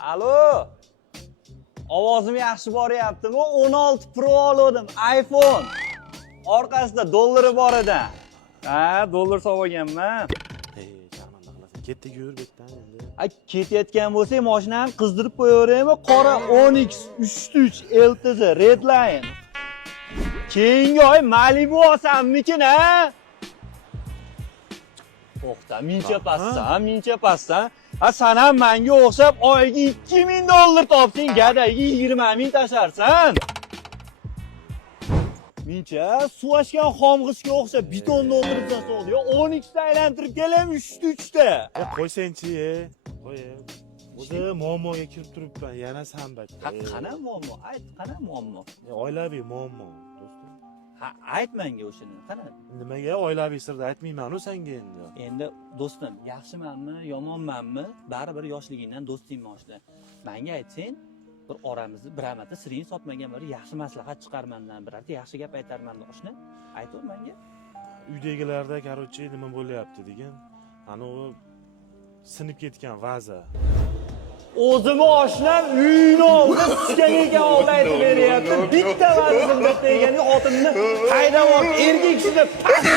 Alo. Ovozim yaxshi boryaptimi? 16 Pro oldim, iPhone. Orqasida dollari bor edi. Ha, dollar sotib olganman. Sharmanda qilasan. Ketdik yur betdan endi. Ketayotgan bo'lsang, mashinani qizdirib qo'yaveraymi? Qora Onyx 3.3 LTZ Redline. Keyingi oy Malibu olsammikin, ha? To'xta, mincha pastdan. Ha, sen ham menga o'xshab oyiga 2000 dollar topsang, gadaga 20 ming tashlarsan. Mincha suv ochgan xomg'ishga o'xshab beton doldirisan so'g'di. Yo, 12 ta aylantirib kelam 3-3 ta. Qo'ysen-chi, qo'y. O'zi muammoga kirib turibman, yana sambatda. Qana muammo? Ayt, qana muammo? Oilaviy muammo, do'stim. Ha, ayt menga o'shani. Qana? Nimaga oilaviy sirni aytmayman-ku senga endi. Endi do'stim, yaxshimanmi, yomonmanmi? Baribir yoshligingdan do'stingman oshda. Menga aytsang, bir oramizni bir amata siring sotmagan bir yaxshi maslahat chiqarmandan, birorta yaxshi gap aytarman oshna. Aytov menga. Uydagilarda, короче, nima bo'lyapti degan. Ana u sinib ketgan vaza. O'zimni oshnam uyini oldi, tushganiga oldi aytib beryapti. Bitta vazimda degani xotinni haydab olib, erkak kishida pastga